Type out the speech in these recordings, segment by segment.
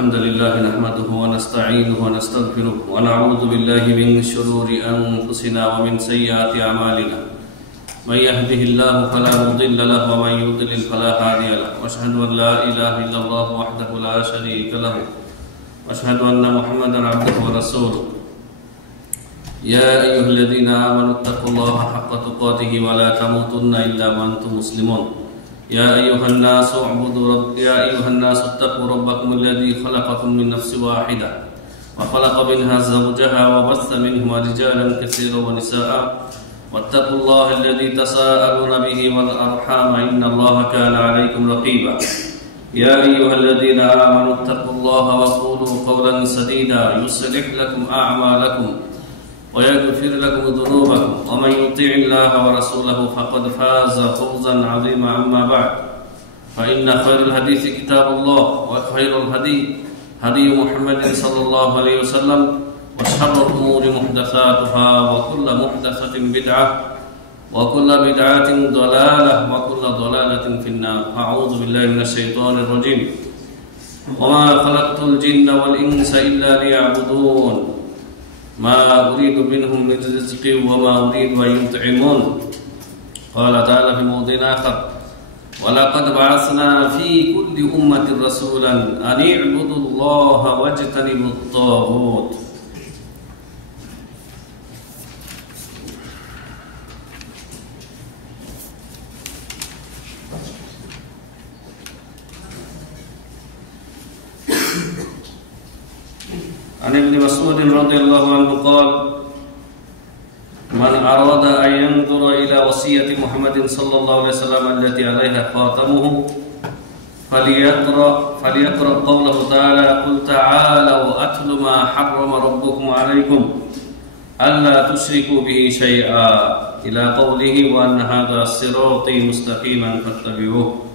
الحمد لله نحمده ونستعينه ونستغفره ونعوذ بالله من شرور أنفسنا ومن سيئات أعمالنا من يهده الله فلا مضل له ومن يضلل فلا هادي له وأشهد أن لا إله إلا الله وحده لا شريك له وأشهد أن محمدا عبده ورسوله يا أيها الذين آمنوا اتقوا الله حق تقاته ولا تموتن إلا وأنتم مسلمون يا أيها الناس اتقوا ربكم الذي خلقكم من نفس واحدة وخلق منها زوجها وبث منهما رجالا كثيرا ونساء واتقوا الله الذي تساءلون به والأرحام إن الله كان عليكم رقيبا يا أيها الذين آمنوا اتقوا الله وقولوا قولا سديدا يصلح لكم أعمالكم ويغفر لكم ذنوبكم ومن يطع الله ورسوله فقد فاز فوزا عظيما أما بعد فإن خير الحديث كتاب الله وخير الهدي هدي محمد صلى الله عليه وسلم وشر الأمور محدثاتها وكل محدثة بدعة وكل بدعة ضلالة وكل ضلالة في النار أعوذ بالله من الشيطان الرجيم وما خلقت الجن والإنس إلا ليعبدون ما أريد منهم من رزق وما أريد أن يطعمون قال تعالى في موضع آخر ولقد بعثنا في كل أمة رسولا أن اعبدوا الله واجتنبوا الطاغوت عن ابن مسعود رضي الله عنه قال من أراد أن ينظر إلى وصية محمد صلى الله عليه وسلم التي عليها خاتمه فليقرأ قوله تعالى قل تعالوا أتل ما حرم ربكم عليكم ألا تشركوا به شيئا إلى قوله وأن هذا صراطي مستقيما فاتبعوه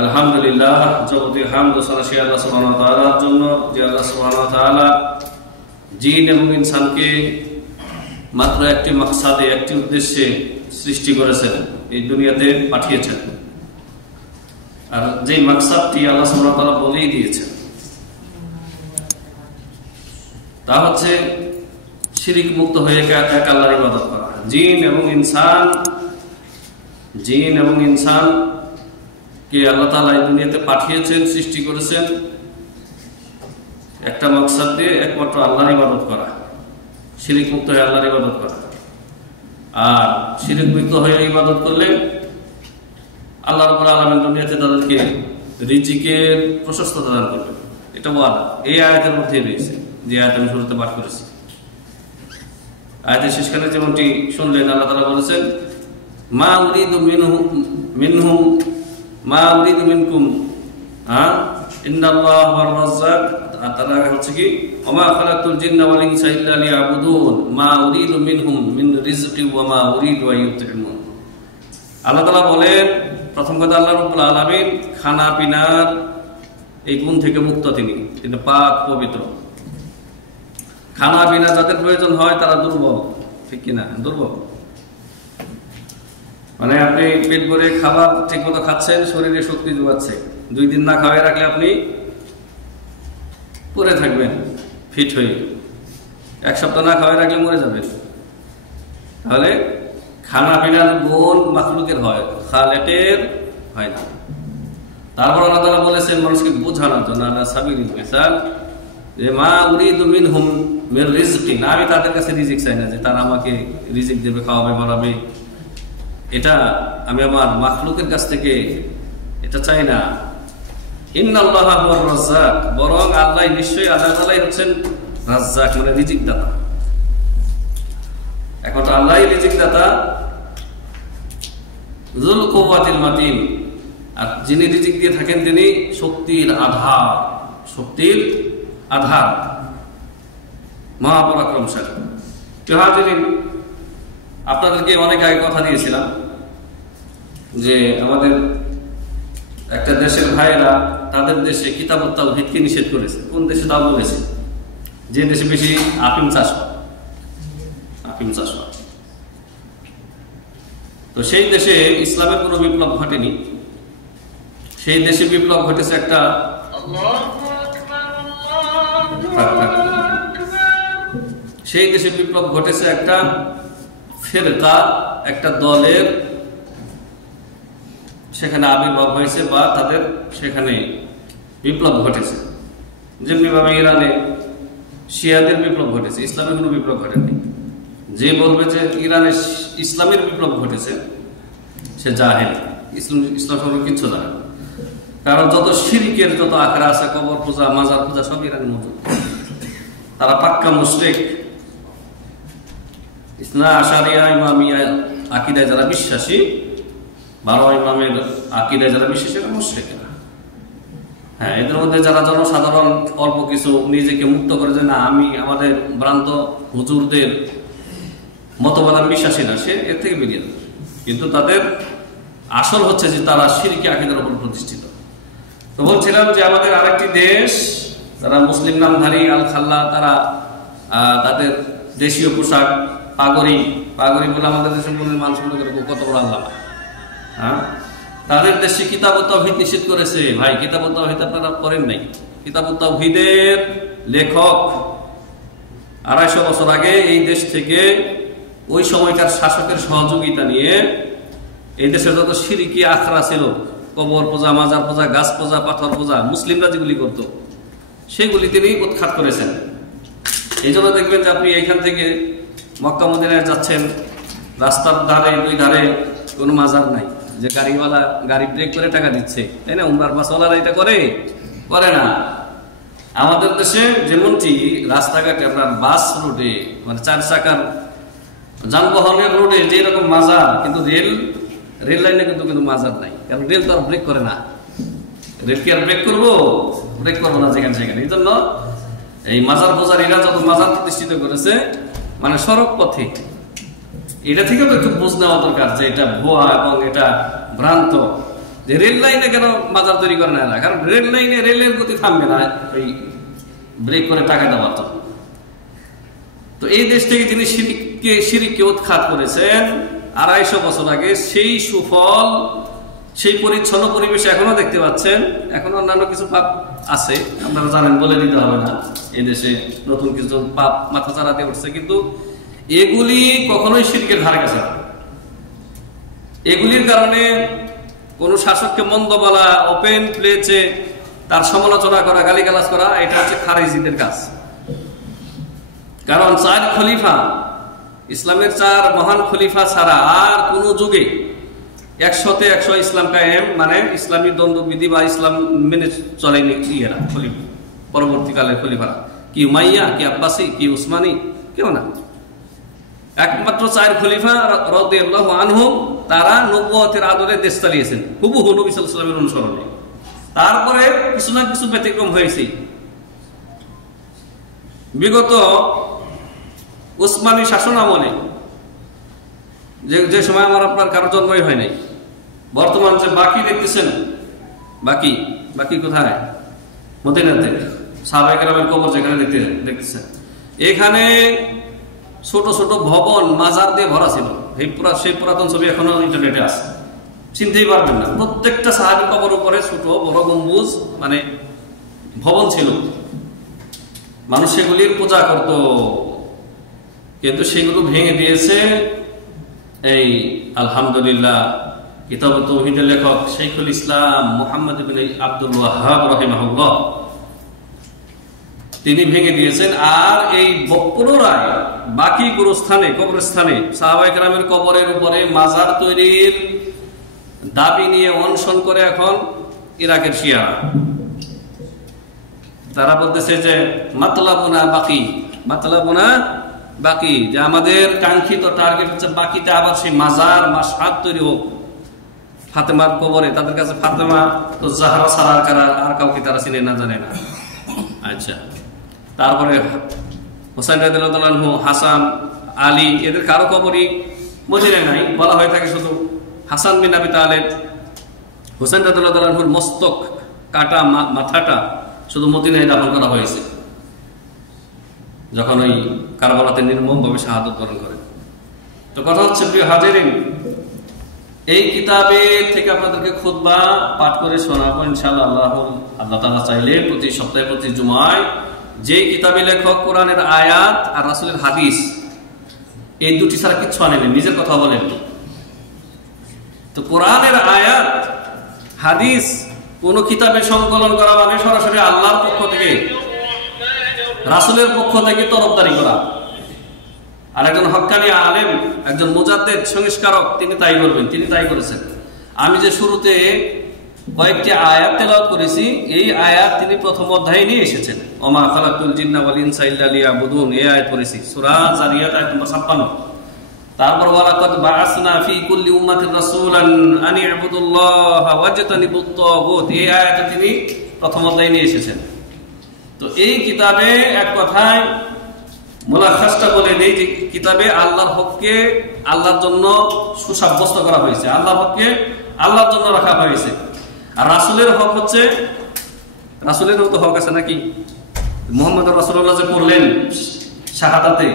আলহামদুলিল্লাহ যাবতীয় হামদ ও সানা সেই আল্লাহ সুবহানাহু ওয়া তাআলার জন্য যে আল্লাহ সুবহানাহু ওয়া তাআলা জিন এবং ইনসানকে মাত্র একটি মাকসাদে একটি উদ্দেশ্যে সৃষ্টি করেছেন এই দুনিয়াতে পাঠিয়েছেন আর যে মাকসাদটি আল্লাহ সুবহানাহু ওয়া তাআলা বলেই দিয়েছেন তা হচ্ছে শিরক মুক্ত হয়ে এক আল্লাহর ইবাদত করা জিন এবং ইনসান কে আল্লাহ তাআলা এই দুনিয়াতে পাঠিয়েছেন সৃষ্টি করেছেন একটা মাকসাদ দিয়ে একমাত্র আল্লাহর ইবাদত করা শিরক মুক্ত হয়ে আল্লাহর ইবাদত করা আর শিরক মুক্ত হয়ে ইবাদত করলে আল্লাহ রাব্বুল আলামিন দুনিয়াতে তাদেরকে রিজিকের প্রশস্ততা দান করবেন এটা ওয়াদা এই আয়াতের মধ্যে রয়েছে যে আয়াত আমি শুরুতে পাঠ করেছি আয়াতের শেষখানে যেমনটি শুনলেন আল্লাহ তাআলা বলেছেন মা উরিদু মিনহুম মা উরিদু মিনকুম ইন্নাল্লাহু হুয়ার রাজ্জাক তাআলা হচ্ছে কি ওমা খালাকতুল জিন্না ওয়াল ইনসা ইল্লা লিয়াবুদুন মা উরিদু মিনহুম মিন রিজকি ওয়া মা উরিদু আন ইউতঈমুন আল্লাহ তাআলা বলেন প্রথম কথা আল্লাহ রাব্বুল আলামিন খানা পিনার এই গুণ থেকে মুক্ত তিনি পাক পবিত্র খানা পিনা যাদের প্রয়োজন হয় তারা দুর্বল ঠিক কি না দুর্বল মানে আপনি পেট ভরে খাবার ঠিকমতো খাচ্ছেন শরীরে শক্তি যোগাচ্ছে 2 দিন না খাওয়াই রাখলে আপনি পড়ে থাকবেন ফিট হয়ে 1 সপ্তাহ না খাওয়াই রাখলে মরে যাবেন তাহলে খানা পিনার গুণ মাখলুকের হয় খালেকের হয় না তারপর আল্লাহ তাআলা বলেছেন মানুষকে বোঝানোর জন্য আলা সাবিলিল মিসাল যে মা উরিদু মিনহুম মির রিজকিন আমি তাদের কাছে রিজিক চাই না যে তারা আমাকে রিজিক দেবে খাওয়াবে মারাবে এটা আমি আমার মাখলুকের কাছ থেকে এটা চাই না ইন্নাল্লাহা হুয়ার রাজ্জাক বরং আল্লাহ নিশ্চয়ই আল্লাহ তাআলাই হচ্ছেন রাজ্জাক মানে রিজিক দাতা একমাত্র আল্লাহই রিজিক দাতা যুল কুওয়াতিল মাতিন আর যিনি রিজিক দিয়ে থাকেন তিনি শক্তির আধার মহাপরাক্রমশালী হাজিরিন আপনাদেরকে অনেক আগে কথা দিয়েছিলাম যে আমাদের একটা দেশের ভাইয়েরা তাদের দেশে কিতাবুত তাওহীদকে নিষেধ করেছে কোন দেশে তাও বলেছে যে দেশে বেশি আফিম চাষ হয় তো সেই দেশে ইসলামের কোনো বিপ্লব ঘটেনি সেই দেশে বিপ্লব ঘটেছে একটা সেই দেশে বিপ্লব ঘটেছে একটা ফেরকা, একটা দলের সেখানে আবির্ভাব হয়েছে বা তাদের সেখানে বিপ্লব ঘটেছে। যেমনি ভাবে ইরানে শিয়াদের বিপ্লব ঘটেছে, ইসলামের কোনো বিপ্লব ঘটেনি। যে বলবে যে ইরানে ইসলামের বিপ্লব ঘটেছে সে জাহেল, ইসলাম সম্পর্কে কিচ্ছু জানে না। কারণ যত শিরকের যত আখড়া আছে, কবর পূজা, মাজার পূজা, সব ইরানের মজুদ। তারা পাক্কা মুশরিক। ইসনা আশারিয়া ইমামিয়া আকীদায় যারা বিশ্বাসী, 12 ইমামের আকীদায় যারা বিশ্বাসী, এরা মুশরিক না। হ্যাঁ, এদের মধ্যে যারা জনসাধারণ অল্প কিছু নিজেকে মুক্ত করে যে না আমি আমাদের ভ্রান্ত হুজুরদের মতবাদ বিশ্বাসী না, সে এর থেকে বেরিয়ে যাবে। কিন্তু তাদের আসল হচ্ছে যে তারা শিরকি আকীদার উপর প্রতিষ্ঠিত। তো বলছিলাম যে আমাদের আরেকটি দেশ, তারা মুসলিম নামধারী আল খাল্লা, তারা তাদের দেশীয় পোশাক পাগড়ি বলে আমাদের দেশের মানুষ মনে করে কত বড় আল্লামা। হ্যাঁ, তাদের দেশে কিতাবুত তাওহীদ নিষেধ করেছে। ভাই, কিতাবুত তাওহীদ আপনারা পড়েন নাই? কিতাবুত তাওহীদের লেখক 250 বছর আগে এই দেশ থেকে ওই সময়কার শাসকের সহযোগিতা নিয়ে এই দেশের যত শিরকি আখড়া ছিল, কবর পূজা, মাজার পূজা, গাছ পূজা, পাথর পূজা, মুসলিমরা যেগুলি করত সেগুলি তিনি উৎখাত করেছেন। এই জন্য দেখবেন যে আপনি এইখান থেকে মক্কা মদিনায় যাচ্ছেন, রাস্তার ধারে দুই ধারে কোনো মাজার নাই, যে গাড়িওয়ালা গাড়ি ব্রেক করে টাকা দিচ্ছে, তাই না? উমরার বাসওয়ালারা এটা করে না। আমাদের দেশে যেমনটি রাস্তাঘাটে আপনার বাস রোডে, মানে 4 চাকার যানবাহনের রোডে যে রকম মাজার, কিন্তু রেল লাইনে কিন্তু মাজার নাই। কারণ রেল তো আর ব্রেক করে না। রেল কি আর ব্রেক করবো? ব্রেক করবো না যেখানে সেখানে। এই জন্য এই মাজার পূজারীরা যত মাজার প্রতিষ্ঠিত করেছে, মানে সড়ক পথে, এটা থেকে তো একটু বুঝ নেওয়া দরকার যে এটা ভুয়া এবং এটা ভ্রান্ত। যে রেল লাইনে কেন মাজার তৈরি করে না? কারণ রেল লাইনে রেলের গতি থামবে না এই ব্রেক করে টাকা দেওয়ার জন্য। তো এই দেশ থেকে তিনি শিরককে উৎখাত করেছেন 250 বছর আগে। সেই সুফল, সেই পরিচ্ছন্ন পরিবেশ এখনো দেখতে পাচ্ছেন। এখন অন্যান্য কিছু পাপ আছে, আপনারা জানেন, বলে দিতে হবে না। এই দেশে নতুন কিছু পাপ মাথা চাড়া দিয়ে উঠছে, কিন্তু এগুলি কখনোই শিরকের ধারে কাছে না। এগুলির কারণে কোন শাসককে মন্দ বলা, ওপেন প্লেসে তার সমালোচনা করা, গালিগালাজ করা, এটা হচ্ছে খারিজিদের কাজ। কারণ 4 খলিফা, ইসলামের 4 মহান খলিফা ছাড়া আর কোন যুগে 100-তে 100 ইসলাম কায়েম, মানে ইসলামী দ্বন্দ্ববিধি বা ইসলাম মেনে চলেনি ইয়েরা খলিফা, পরবর্তীকালের খলিফারা। কি উমাইয়া, কি আব্বাসি, কি উসমানী, কেউ না। একমাত্র 4 খলিফা রাদিয়াল্লাহু আনহুম, তারা নবুয়তের আদলে দেশ চালিয়েছেন হুবহু নবী সাল্লাল্লাহু আলাইহি ওয়াসাল্লামের অনুসরণে। তারপরে কিছু না কিছু ব্যতিক্রম হয়েছে। বিগত উসমানী শাসন আমলে, যে সময় আমার আপনার কারো জন্মই হয় নাই, বর্তমান যে বাকি দেখতেছেন, বাকি কোথায়? মদিনাতে সাহাবায়ে কেরামের কবর যেখানে দেখতেছেন, এখানে ছোট ছোট ভবন মাজার দিয়ে ভরা ছিল। সেই পুরাতন ছবি এখনো ইন্টারনেটে আছে, চিনতেই পারবেন না। প্রত্যেকটা সাহাবী কবর উপরে ছোট বড় গম্বুজ, মানে ভবন ছিল। মানুষ সেগুলির পূজা করত, কিন্তু সেগুলো ভেঙে দিয়েছে এই আলহামদুলিল্লাহ কিতাবুত তাওহীদের লেখক শাইখুল ইসলাম মুহাম্মদ ইবনে আব্দুল ওয়াহ্হাব রাহিমাহুল্লাহ, তিনি ভেঙে দিয়েছেন। আর এই পুনরায় বাকি কবরস্থানে সাহাবায়ে কেরামের কবরের উপরে মাজার তৈরির দাবি নিয়ে অনশন করে এখন ইরাকের শিয়ারা। তারা বলতেছে যে মাতলাবুনা বাকি, যে আমাদের কাঙ্ক্ষিত টার্গেট হচ্ছে বাকিটা আবার সেই মাজার মাশহাদ তৈরি হোক ফাতেমার কবরে। তাদের কাছে ফাতেমা তো জাহরা ছাড়া আর কাউকে তারা চিনে না, জানে না। আচ্ছা, তারপরে হোসেন রাদিয়াল্লাহু আনহু, হাসান, আলী, এদের কারো কবরই মদিনায় নাই। বলা হয়ে থাকে শুধু হাসান বিন আবি তালেব, হোসেন রাদিয়াল্লাহু আনহুর মস্তক কাটা মাথাটা শুধু মদিনায় দাফন করা হয়েছে যখন ওই কারবালাতে নির্মমভাবে শাহাদত বরণ করে। তো কথা হচ্ছে, প্রিয় হাজিরিন, এই কিতাবে থেকে আপনাদেরকে খুতবা পাঠ করে শোনাবো ইনশাআল্লাহ। আল্লাহ তাআলা চাইলে প্রতি সপ্তাহে প্রতি জুমায় যে কিতাবে লেখক কোরআনের আয়াত আর রাসূলের হাদিস এই দুটি ছাড়া কিচ্ছু আনেনি, নিজের কথা বলেন। তো কোরআনের আয়াত হাদিস কোন কিতাবে সংকলন করা মানে সরাসরি আল্লাহর পক্ষ থেকে, রাসূলের পক্ষ থেকে তরফদারি করা। আর একজন হক্কানি আলেম, একজন মুজাদ্দিদ সংস্কারক, তিনি তাই করবেন, তিনি তাই করেছেন। আমি যে শুরুতে কয়েকটি আয়াত তেলাওয়াত করেছি, এই আয়াত তিনি প্রথম অধ্যায়ে নিয়ে এসেছেন। ওমা খালাকতুল জিন্না ওয়াল ইনসা ইল্লা লিয়াবুদুন, এই আয়াত পড়েছি সূরা জারিয়াত আয়াত নম্বর 56। তারপর ওয়ালাকাদ বাআসনা ফি কুল্লি উম্মাতির রাসূলান আন ইবুদুল্লাহা ওয়াজতানিবুত তাগুত, এই আয়াত তিনি প্রথম অধ্যায়ে নিয়ে এসেছেন। তো এই কিতাবে এক কথায় মুলাখাসটা বলে নেই যে কিতাবে আল্লাহর হককে আল্লাহর জন্য সুসাব্যস্ত করা হয়েছে, আল্লাহর হককে আল্লাহর জন্য রাখা হয়েছে। আর রাসূলের হক হচ্ছে, রাসূলেরও তো হক আছে নাকি? মুহাম্মদ রাসূলুল্লাহ যে পড়লেন শাহাদাতে,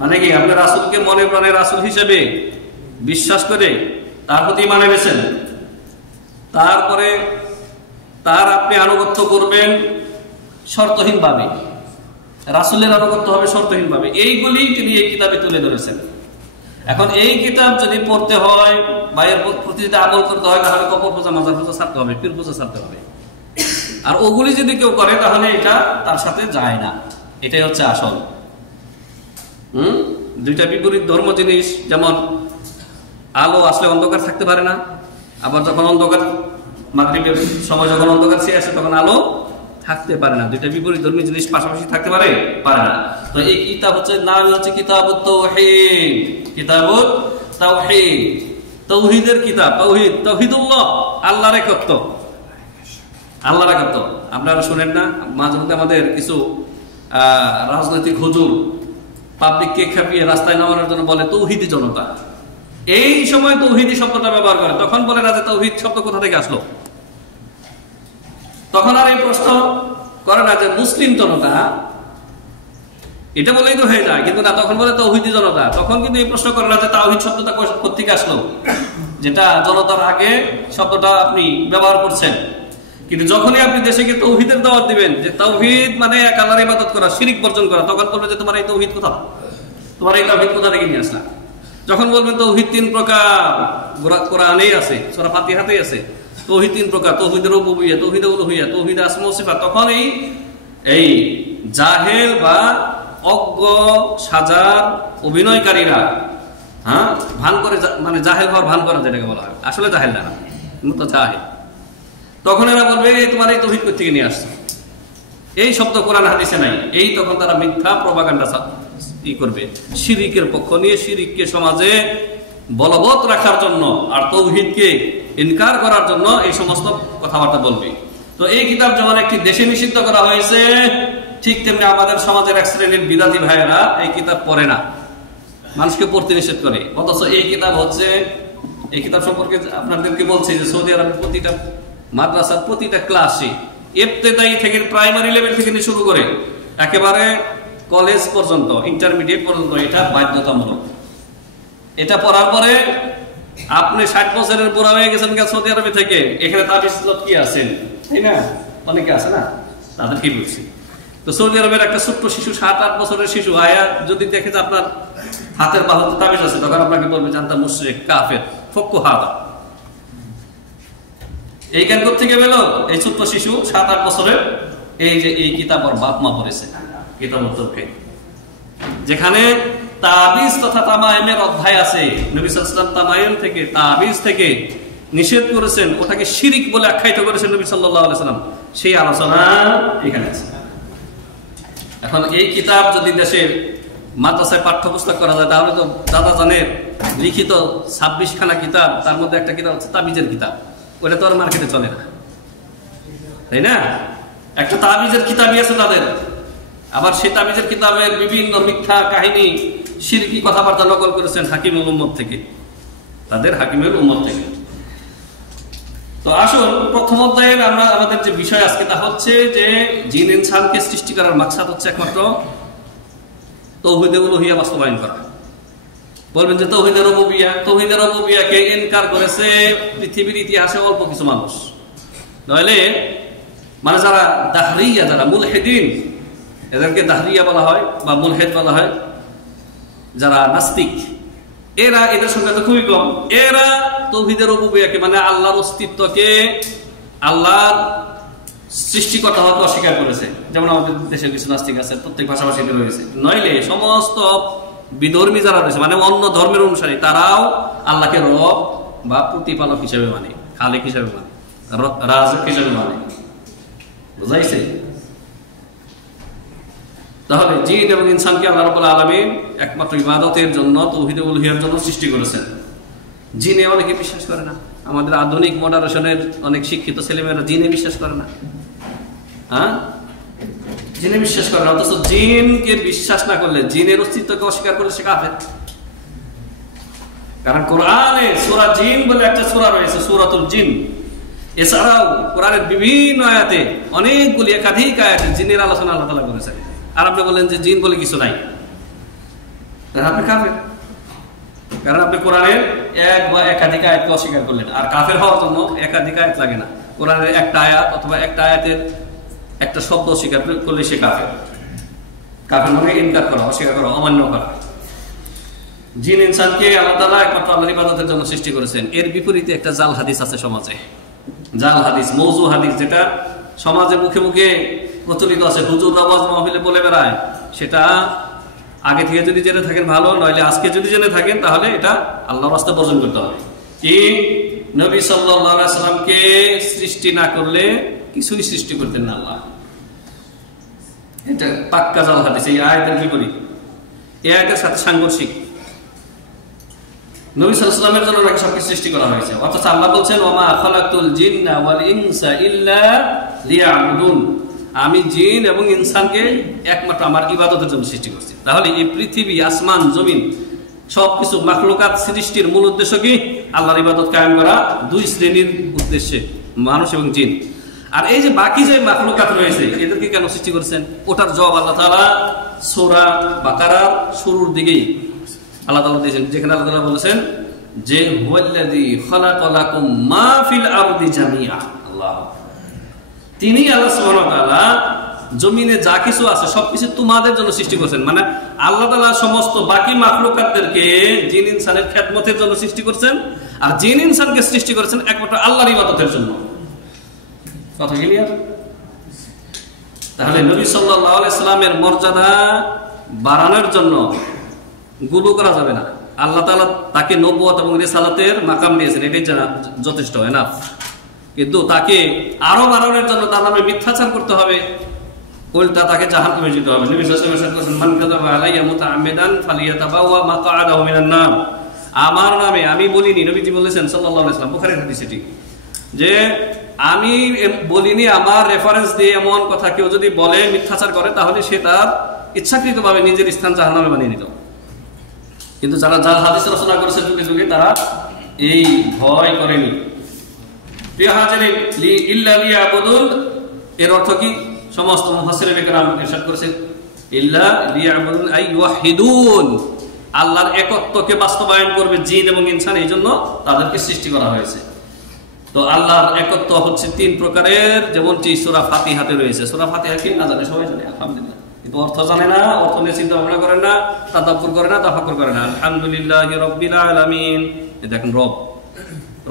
মানে কি আপনি রাসূলকে মনে প্রাণে রাসূল হিসেবে বিশ্বাস করে তার প্রতি ঈমান এনেছেন, তারপরে তার আপনি আনুগত্য করবেন শর্তহীনভাবে, রাসূলের আনুগত্য হবে শর্তহীনভাবে। এইগুলি তিনি এই কিতাবে তুলে ধরেছেন। এখন এই কিতাব যদি পড়তে হয় বা এর প্রতি যদি আমল করতে হয়, তাহলে কবর পূজা, মাজার পূজা ছাড়তে হবে, পীর পূজা ছাড়তে হবে। আর ওগুলি যদি কেউ করে তাহলে এটা তার সাথে যায় না, এটাই হচ্ছে আসল। দুইটা বিপরীত ধর্ম জিনিস, যেমন আলো আসলে অন্ধকার থাকতে পারে না, আবার যখন অন্ধকার মাগরিবের সময় যখন অন্ধকার ছেয়ে আসে তখন আলো থাকতে পারে না। দুইটা বিপরীত ধর্মী জিনিস পাশাপাশি থাকতে পারে না। তো এই কিতাব হচ্ছে নাম হচ্ছে কিতাবুত তাওহীদ, কিতাবুত তাওহীদ, তাওহীদের কিতাব। তাওহীদ, তাওহীদুল্লাহ, আল্লাহর একত্ব, আল্লাহর একত্ব। আপনারা শুনেন না মাঝে মধ্যে আমাদের কিছু রাজনৈতিক হুজুর পাবলিককে খেপিয়ে রাস্তায় নামানোর জন্য বলে তাওহীদি জনতা। এই সময় তাওহীদি শব্দটা ব্যবহার করে, তখন বলে না যে তাওহীদ শব্দ কোথা থেকে আসলো। তখন আর এই প্রশ্ন করে না যে মুসলিম জনতা, এটা বলেই তো হয়ে যায়, কিন্তু না, তখন বলে তাওহীদি জনতা। তখন কিন্তু এই প্রশ্ন করে না যে তাওহীদ শব্দটা কোথা থেকে আসলো, যেটা জনতার আগে শব্দটা আপনি ব্যবহার করছেন। কিন্তু যখনই আপনি দেশে গিয়ে তাওহীদের দাওয়াত দিবেন, যে তাওহীদ মানে এক আল্লাহর ইবাদত করা, শিরক বর্জন করা, তখন বলবে যে তোমার এই তাওহীদ কোথা, তোমার এই তাওহীদ কোথা থেকে নিয়ে আসলা। যখন বলবেন তাওহীদ 3 প্রকার, কোরআনেই আছে, সূরা ফাতিহাতেই আছে, তাওহীদ 3 প্রকার, তাওহীদ রুবুবিয়্যাহ, তাওহীদ উলুহিয়্যাহ, তাওহীদ আসমা ওয়া সিফাত, তখন এই জাহেল বা অজ্ঞ সাজার অভিনয়কারীরা ভান করে, মানে জাহেল হওয়ার ভান করা, যেটাকে বলা হয়, আসলে জাহেল না, তো জাহেল। তখন এরা বলবে তোমার এই তাওহীদ কোথা থেকে নিয়ে আসছে, এই শব্দ কোরআন হাদিসে নাই। এই তখন তারা মিথ্যা প্রপাগান্ডা করবে, শিরিকের পক্ষ নিয়ে, শিরিককে সমাজে বলবৎ রাখার জন্য আর তাওহীদকে ইনকার করার জন্য এই সমস্ত কথাবার্তা বলবে। তো এই কিতাব যেমন একটি দেশে নিষিদ্ধ করা হয়েছে, ঠিক তেমনি আমাদের সমাজের এক শ্রেণীর বিদাতি ভাইয়েরা এই কিতাব পড়ে না, মানুষকে পড়তে নিষেধ করে। অথচ এই কিতাব হচ্ছে, এই কিতাব সম্পর্কে আপনাদেরকে বলছি যে সৌদি আরবের প্রতিটা মাদ্রাসার প্রতিটা ক্লাসে, ইবতেদায়ী থেকে, প্রাইমারি লেভেল থেকে শুরু করে একেবারে কলেজ পর্যন্ত, ইন্টারমিডিয়েট পর্যন্ত এটা বাধ্যতামূলক। এটা পড়ার পরে আপনি 60 বছরের বুড়া হয়ে গেছেন সৌদি আরবে থেকে, এখানে তাবিজ কি আছেন, তাই না, অনেকে আছে না, তাদেরকে বলছি। তো সৌদি আরবের একটা ছোট্ট শিশু, 7-8 বছরের শিশু আয়া যদি দেখে যে আপনার হাতের বাহুতে তাবিজ আছে, তখন আপনাকে বলবে জানতা মুশরিক, কাফের, ফক্কু হাদা। এই জ্ঞান থেকে পেল এই ছোট্ট শিশু 7-8 বছরের, এই যে এই কিতাব ওর বাপ মা পড়েছে, কিতাবুত তাওহীদ, যেখানে তাবিজ তথা তামাইমের অধ্যায় আছে। নবী সাল্লাল্লাহু আলাইহি ওয়াসাল্লাম তামাইম থেকে, তাবিজ থেকে নিষেধ করেছেন, ওটাকে শিরিক বলে আখ্যায়িত করেছেন নবী সাল্লাল্লাহু আলাইহি ওয়াসাল্লাম, সেই আলোচনা এখানে আছে। এখন এই কিতাব যদি দেশে মাদ্রাসায় পাঠ্যপুস্তক করা যায়, তাহলে তো দাদা জানের লিখিত 26খানা কিতাব, তার মধ্যে একটা কিতাব হচ্ছে তাবিজের কিতাব, ওটা তো আর মার্কেটে চলে না, তাই না? একটা তাবিজের কিতাবই আছে তাদের, আবার সেই তাবিজের কিতাবের বিভিন্ন মিথ্যা কাহিনী, শিরকি কথাবার্তা নকল করেছেন হাকিমুল উম্মত থেকে, তাদের হাকিমুল উম্মত থেকে। তো আসুন প্রথম অধ্যায়ের আমরা আমাদের যে বিষয় আজকে, তা হচ্ছে যে জিন ইনসানকে সৃষ্টি করার মাকসাদ হচ্ছে একমাত্র তাওহীদে উলুহিয়্যাহ বাস্তবায়ন করা। বলবেন যে তাওহীদে রুবুবিয়্যাহ, তাওহীদে রুবুবিয়্যাহকে ইনকার করেছে পৃথিবীর ইতিহাসে অল্প কিছু মানুষ, নইলে মানে যারা দাহরিয়া, যারা মুলহিদিন, এদেরকে দাহরিয়া বলা হয় বা মুলহিদ বলা হয়, যারা নাস্তিক। এদের সংখ্যা তো খুবই কম। এরা তাওহীদের রুবুবিয়্যাহকে মানে আল্লাহর অস্তিত্বকে, আল্লাহর সৃষ্টিকর্তা হতে অস্বীকার করেছে। যেমন আমাদের দেশে কিছু নাস্তিক আছে, প্রত্যেক ভাষাভাষী রয়েছে। নইলে সমস্ত বিধর্মী যারা রয়েছে মানে অন্য ধর্মের অনুসারী, তারাও আল্লাহকে রব বা প্রতিপালক হিসেবে মানে, খালেক হিসেবে মানে, রাজক হিসেবে মানে। বুঝাইছে? তাহলে জিন এবং ইনসানকে আল্লাহ রাব্বুল আলামিন একমাত্র ইবাদতের জন্য, তাওহীদ উলুহিয়ার জন্য সৃষ্টি করেছেন। জিনে অনেকে বিশ্বাস করে না। আমাদের আধুনিক মডারেশনের অনেক শিক্ষিত ছেলেমেয়েরা জিনে বিশ্বাস করে না। হ্যাঁ, জিনে বিশ্বাস করে না। অথচ জিনকে বিশ্বাস না করলে, জিনের অস্তিত্বকে অস্বীকার করলে সে কাফের। কারণ কোরআনে সূরা জিন বলে একটা সূরা রয়েছে, সূরাতুল জিন। এছাড়াও কোরআনের বিভিন্ন আয়াতে, অনেকগুলি একাধিক আয়াতে জিনের আলোচনা আল্লাহ তাআলা করেছেন। আর আপনি বলেন যে জিন বলে কিছু নাই, আপনি কাফের। কারণ আপনি কোরআনের এক বা একাধিক আয়াতকে অস্বীকার করলেন। আর কাফের হওয়ার জন্য একাধিক আয়াত লাগে না। কোরআনের একটা আয়াত অথবা একটা আয়াতের একটা শব্দ অস্বীকার করলে সে কাফের। কাফের মানে ইনকার করা, অস্বীকার করা, অমান্য করা। জিন ইনসানকে আল্লাহ তাআলা একমাত্র আল্লাহর ইবাদতের জন্য সৃষ্টি করেছেন। এর বিপরীতে একটা জাল হাদিস আছে সমাজে, জাল হাদিস, মওযু হাদিস, যেটা সমাজে মুখে মুখে প্রচলিত আছে, হুজুররা ওয়াজ মাহফিলে বলে বেড়ায়। সেটা আগে থেকে যদি জেনে থাকেন ভালো, নইলে আজকে যদি জেনে থাকেন তাহলে এটা আল্লাহর রাস্তায় বর্জন করতে হবে। কি, নবী সাল্লাল্লাহু আলাইহি ওয়াসাল্লামকে সৃষ্টি না করলে কিছুই সৃষ্টি করতেন না আল্লাহ। এটা পাক্কা জাল হাদিস। এই আয়াতের বিপরীত, এই আয়াতের সাথে সাংঘর্ষিক। নবী সাল্লাল্লাহু আলাইহি ওয়াসাল্লামের জন্য নাকি সবকিছু সৃষ্টি করা হয়েছে, অথচ আল্লাহ বলছেন ওয়া মা খালাকতুল জিন্না ওয়াল ইনসা ইল্লা লিয়াবুদুন, আমি জিন এবং ইনসানকে একমাত্র আমার ইবাদতের জন্য সৃষ্টি করছি। তাহলে এই পৃথিবী, আসমান, জমিন সবকিছু মাখলুকাত সৃষ্টির মূল উদ্দেশ্য কি? আল্লাহর ইবাদত কায়েম করা, দুই শ্রেণীর উদ্দেশ্যে, মানুষ এবং জিন। আর এই যে বাকি যে মাখলুকাত রয়েছে, এদেরকে কেন সৃষ্টি করেছেন? ওটার জবাব আল্লাহ তাআলা সূরা বাকারার শুরুর দিকেই আল্লাহ তাআলা দিয়েছেন, যেখানে আল্লাহ তাআলা বলেছেন যে হুয়াল্লাযী খালাকা লাকুম মা ফিল আরদি জামিআ। আল্লাহ, তিনি আল্লাহ সুবহানাহু ওয়া তাআলা জমিনে যা কিছু আছে সবকিছু তোমাদের জন্য সৃষ্টি করেছেন। মানে আল্লাহ তাআলা সমস্ত বাকি মাখলুকাতদেরকে জিন ইনসানের খেদমতের জন্য সৃষ্টি করেছেন, আর জিন ইনসানকে সৃষ্টি করেছেন একমাত্র আল্লাহর ইবাদতের জন্য। কথা ক্লিয়ার? তাহলে নবী সাল্লাল্লাহু আলাইহি সাল্লামের মর্যাদা বাড়ানোর জন্য গুলো করা যাবে না। আল্লাহ তাআলা তাকে নবুয়ত এবং রিসালাতের মাকাম দিয়েছেন, এটাই যথেষ্ট, এনাফ। কিন্তু তাকে আরো বাড়ানোর জন্য তার নামে মিথ্যাচার করতে হবে, উল্টা তাকে জাহান্নামে যেতে হবে। নবী সাল্লাল্লাহু আলাইহি ওয়াসাল্লাম বলেছেন, মান কাযাবা আলাইয়া মুতাআম্মিদান ফালিয়াতাবাওয়া মাকআদাহু মিনান নার। আমার নামে, আমি বলিনি, নবীজি বলেছেন সাল্লাল্লাহু আলাইহি ওয়াসাল্লাম, বুখারীর হাদিস এটি, যে আমি বলিনি, আমার রেফারেন্স দিয়ে এমন কথা কেউ যদি বলে, মিথ্যাচার করে, তাহলে সে তার ইচ্ছাকৃতভাবে নিজের স্থান জাহান্নামে বানিয়ে নিত। কিন্তু যারা জাল হাদিস রচনা করেছে যুগে যুগে, তারা এই ভয় করেনি। প্রিয় হাজিরিন, ইল্লা লিয়াবুদুন এর অর্থ কি? সমস্ত মুফাসসিরিন কেরাম ইরশাদ করেছেন, ইল্লা লিয়াবুদুন আই ওয়াহিদুন, আল্লাহর একত্বকে বাস্তবায়ন করবে জিন এবং ইনসান, এই জন্য তাদেরকে সৃষ্টি করা হয়েছে। তো আল্লাহর একত্ব হচ্ছে তিন প্রকারের, যেমনটি সূরা ফাতিহাতে রয়েছে। সূরা ফাতিহা কি না জানে? সবাই জানে, আলহামদুলিল্লাহ। কিন্তু অর্থ জানে না, অর্থ নিয়ে চিন্তা ভাবনা করে না, তাদাব্বুর করে না, তাফাক্কুর করে না। আলহামদুলিল্লাহি রাব্বিল আলামিন, এই দেখেন রব,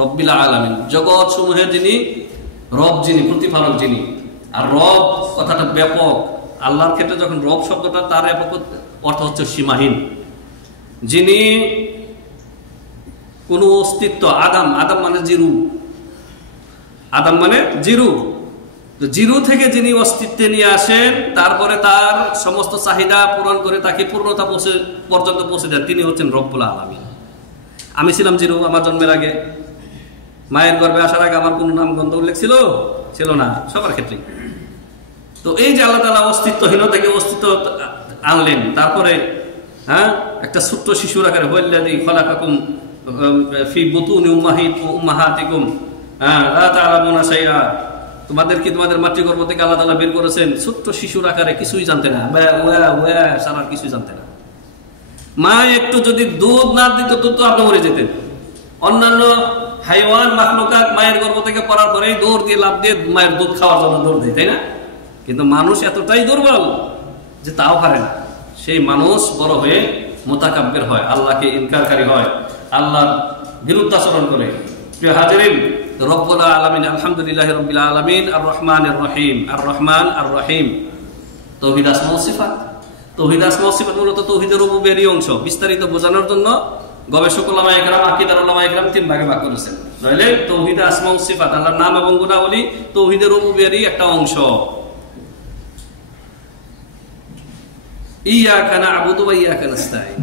রব্বিল আলামিন, জগৎ সমূহের যিনি রব, যিনি প্রতিপালক, যিনি। আর রব কথাটা ব্যাপক। আল্লাহর ক্ষেত্রে যখন রব শব্দটা, তার ব্যাপক অর্থ হচ্ছে সীমাহীন, যিনি কোন অস্তিত্ব, আদম, আদম মানে জিরু, আদম মানে জিরু, জিরু থেকে যিনি অস্তিত্বে নিয়ে আসেন, তারপরে তার সমস্ত চাহিদা পূরণ করে তাকে পূর্ণতা পর্যন্ত পৌঁছে দেন, তিনি হচ্ছেন রব্বুল আলামিন। আমি ছিলাম জিরু, আমার জন্মের আগে, মায়ের গর্ভে আসার আগে আমার কোন নামগন্ধ উল্লেখ ছিল না, সবার ক্ষেত্রে। তো এই যে আল্লাহ তাআলা অস্তিত্বহীন থেকে অস্তিত্ব আনলেন, তারপরে একটা ছোট্ট শিশুর আকারে, হুয়াল্লাযী খালাকাকুম ফি বুতুনি উম্মাহাতিকুম লা তা'লামুনা শাইআ, তোমাদেরকে তোমাদের মাতৃগর্ভ থেকে আল্লাহ তাআলা বের করেছেন ছোট্ট শিশুর আকারে, কিছুই জানতে না, সারা কিছুই জানতে না। মা একটু যদি দুধ না দিত তো আপনি মরে যেতেন। অন্যান্য হাইওয়ান মাখলুকাত মায়ের গর্ভ থেকে পড়ার পরেই দৌড় দিয়ে লাফ দিয়ে মায়ের দুধ খাওয়ার জন্য দৌড় দেয়, তাই না? কিন্তু মানুষ এতটাই দুর্বল যে তাও পারে না, সেই মানুষ বড় হয়ে মুতাকাব্বির হয়, আল্লাহকে ইনকারকারী হয়, আল্লাহর বিরুদ্ধাচরণ করে। প্রিয় হাজিরিন, রব্বুল আলামিন, আলহামদুলিল্লাহি রাব্বিল আলামিন, আর রহমানির রহিম, আর রহমান আর রহিম, তাওহীদ আসমা ও সিফাত। তাওহীদ আসমা ও সিফাত মূলত তাওহীদের রুবুবিয়্যার অংশ। বিস্তারিত বোঝানোর জন্য গবেষক ওলামায়ে কেরাম, আকীদার ওলামায়ে কেরাম তিন ভাগে ভাগ করেছেন। নইলে তাওহীদ আসমা ও সিফাত, আল্লাহর নাম এবং গুণাবলী, তাওহীদের রুবুবিয়্যারই একটা অংশ। ইয়াকা না'বুদু ওয়া ইয়াকা নাস্তাঈন,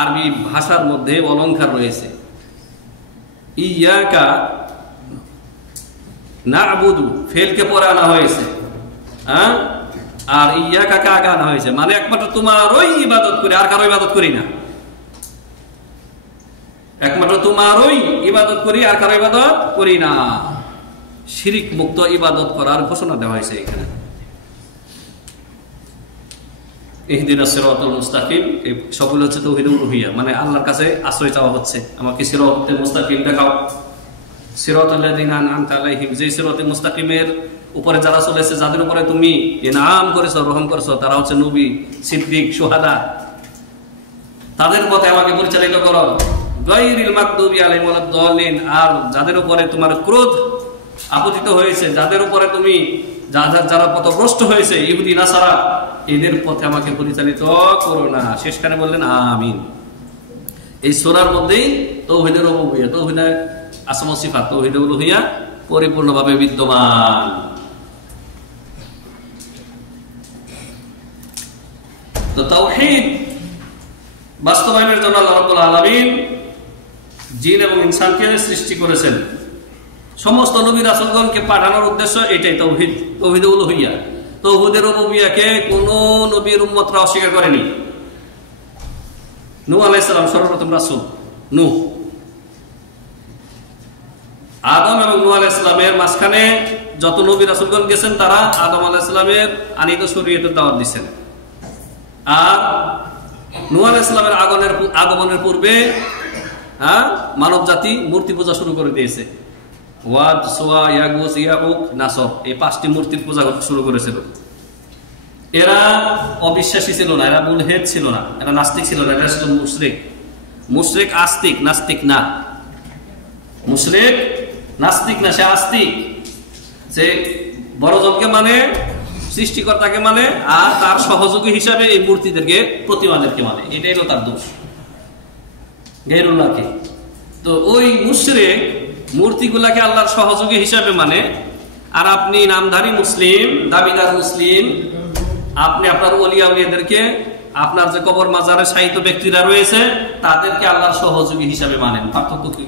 আরবি ভাষার মধ্যে অলংকার রয়েছে। ইয়াকা না'বুদু ফেলকে পরে আনা হয়েছে, হ্যাঁ, আর ইয়াকা কে আগে আনা হয়েছে, মানে একমাত্র তোমারই ইবাদত করি, আর কারো ইবাদত করি না। একমাত্র তোমারই ইবাদত করি, আর কারো ইবাদত করি না। শিরিক মুক্ত ইবাদত করার ঘোষণা দেওয়া হয়েছে এখানে। ইহদিনাস সিরাতাল মুস্তাকিম, এই সকল হচ্ছে তাওহীদুল উলুহিয়্যাহ, মানে আল্লাহর কাছে আশ্রয় চাওয়া হচ্ছে, আমাকে সিরাতাল মুস্তাকিম দেখাও। সিরাতাল লাযিনা আন'আমতা আলাইহিম, যে সিরাতাল মুস্তাকিমের উপরে যারা চলেছে, যাদের উপরে তুমি ইনআম করেছো, রহম করেছো, তারা হচ্ছে নবী, সিদ্দিক, শুহাদা, তাদের পথে আমাকে পরিচালিত করো। গায়রিল মাগদুবি আলাইহিম ওয়ালাদ দাল্লিন, আর যাদের উপরে তোমার ক্রোধ আপতিত হয়েছে, যাদের উপরে তুমি যারা পথভ্রষ্ট হয়েছে, ইহুদি নাসারা, এদের পথে আমাকে পরিচালিত করো না। শেষখানে বললেন আমিন। এই সূরার মধ্যেই তাওহীদের রুবুবিয়্যাহ, তাওহীদের আসমা ও সিফাত, তাওহীদুল উলুহিয়্যাহ পরিপূর্ণভাবে বিদ্যমান। তো তাওহীদ বাস্তবায়নের জন্য আল্লাহ রাব্বুল আলামিন জিন এবং ইনসানকে সৃষ্টি করেছেন। সমস্ত নবী রাসূলগণকে পাঠানোর উদ্দেশ্য এটাই, তাওহীদ, তাওহীদুল উলুহিয়্যাহ। তাওহীদের রুবুবিয়্যাহকে কোন নবীর উম্মতরা অস্বীকার করেনি। নূহ আলাইহিস সালাম সর্বপ্রথম রাসূল, নূহ। আদম এবং নূহ আলাইহিস সালামের মাঝখানে যত নবী রাসূলগণ গেছেন, তারা আদম আলাইহিস সালামের আনিত শরীয়তের দাওয়াত দিয়েছেন। আর নূহ আলাইহিস সালামের আগমনের পূর্বে মানব জাতি মূর্তি পূজা শুরু করে দিয়েছে। ওয়াদ, সুয়া, ইয়াগুস, ইয়াউক, নাসর, এই 5টি মূর্তির পূজা শুরু করেছিল। এরা অবিশ্বাসী ছিল না, এরা মুলহিদ ছিল না, এরা নাস্তিক ছিল না, এরা ছিল মুশরিক। মুশরিক আস্তিক, নাস্তিক না। মুশরিক নাস্তিক না, সে আস্তিক। যে বড়জনকে মানে, সৃষ্টিকর্তাকে মানে, আর তার সহযোগী হিসাবে এই মূর্তিদেরকে, প্রতিমাদেরকে মানে। এটাই হলো তার দোষ, গায়রুল্লাহকে। তো ওই মুশরিক মূর্তিগুলাকে আল্লাহর সহযোগী হিসাবে মানে, আর আপনি নামধারী মুসলিম, দাবিদার মুসলিম, আপনি আপনার ওলিয়া উলিয়াদেরকে, আপনার যে কবর মাজারে শায়িত ব্যক্তিরা রয়েছে, তাদেরকে আল্লাহর সহযোগী হিসাবে মানেন। পার্থক্য কি?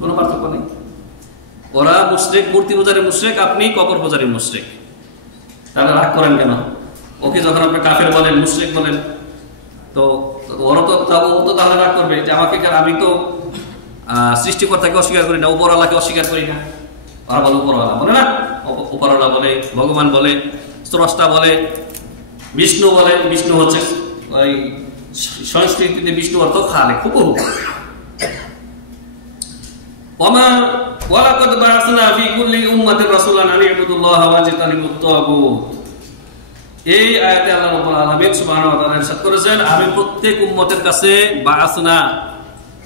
কোনো পার্থক্য নেই। ওরা মুশরিক, মূর্তি পূজারী মুশরিক, আপনি কবর পূজারী মুশরিক। তাহলে রাগ করেন কেন? ওকে যখন আপনি কাফের বলেন, মুশরিক বলেন, তো ওরা তো তাহলে রাগ করবে যে আমাকে, আমি তো সৃষ্টিকর্তাকে অস্বীকার করি না, উপরওয়ালাকে অস্বীকার করি না। ওরা বলে উপরওয়ালা, বলে না, উপরওয়ালা বলে, ভগবান বলে, স্রষ্টা বলে, বিষ্ণু বলে। বিষ্ণু হচ্ছে ওই সংস্কৃতিতে বিষ্ণু অর্থ খালে, খুব ওয়ালাকাদ বা'আসনা ফি কুল্লি উম্মাতিন রাসূলান আন ইবুদুল্লাহা ওয়াজতানিবুত তাগুত। এই আয়াতে আল্লাহ রাব্বুল আলামিন সুবহানাহু ওয়া তাআলা ইরশাদ করেছেন, আমি প্রত্যেক উম্মতের কাছে বা'আসনা,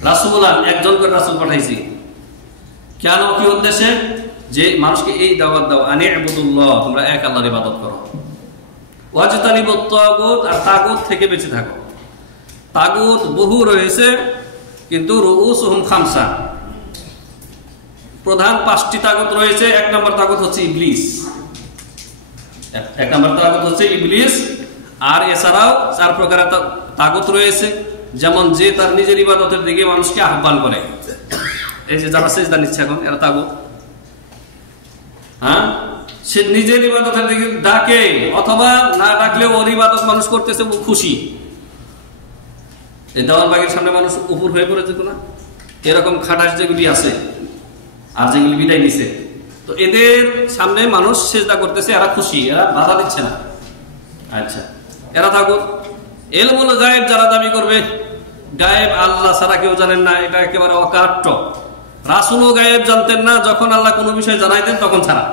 রাসূলান, একজন করে রাসূল পাঠাইছি। কেন, কি উদ্দেশ্যে? যে মানুষকে এই দাওয়াত দাও, আন ইবুদুল্লাহ, তোমরা এক আল্লাহর ইবাদত করো, ওয়াজতানিবুত তাগুত, আর তাগুত থেকে বেঁচে থাকো। তাগুত বহু রয়েছে, কিন্তু রুউসুহুম খামসা, প্রধান 5টি তাগুত রয়েছে। 1 নম্বর তাগুত হচ্ছে ইবলিস, 1 নম্বর তাগুত হচ্ছে ইবলিস। আর এছাড়াও 4 প্রকারের তাগুত রয়েছে, যেমন যে তার নিজের ইবাদতের দিকে মানুষকে আহ্বান করে। এই যে যারা সিজদা নিচ্ছে এখন, এরা তাগুত। হ্যাঁ, সে নিজের ইবাদতের দিকে ডাকে, অথবা না ডাকলেও ওর ইবাদত মানুষ করতেছে খুশি। এই দেওয়াল বাগের সামনে মানুষ উপর হয়ে পড়েছে না, এরকম খাটাস যেগুলি আছে, আর যেগুলি বিদায় দিছে, তো এদের সামনে মানুষ সিজদা করতেছে, এরা খুশি, এরা বাধা দিচ্ছে না। আচ্ছা, এরা তাগুত। ইলমুল গায়েব যারা দাবি করবে, গায়েব আল্লাহ ছাড়া কেউ জানেন না, এটা একেবারে অকাট্য। রাসূলও গায়েব জানতেন না, যখন আল্লাহ কোনো বিষয় জানাইতেন তখন ছাড়া।